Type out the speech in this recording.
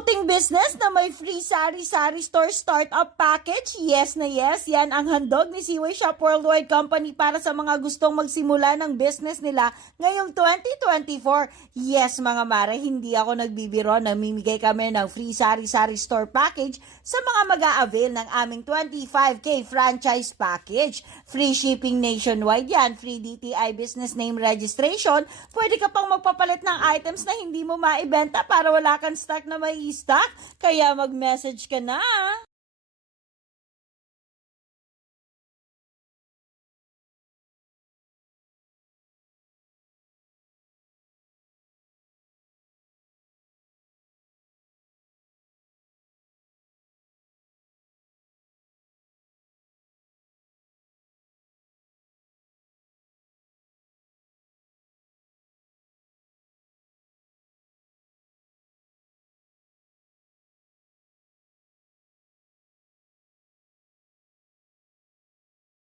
Clothing business na may free sari-sari store startup package? Yes na yes, yan ang handog ni Seaway Shop Worldwide Company para sa mga gustong magsimula ng business nila ngayong 2024. Yes mga mare, hindi ako nagbibiro, namimigay kami ng free sari-sari store package sa mga mag-a-avail ng aming 25K franchise package. Free shipping nationwide yan, free DTI business name registration, pwede ka pang magpapalit ng items na hindi mo maibenta para wala kang stock na may stock, kaya mag-message ka na.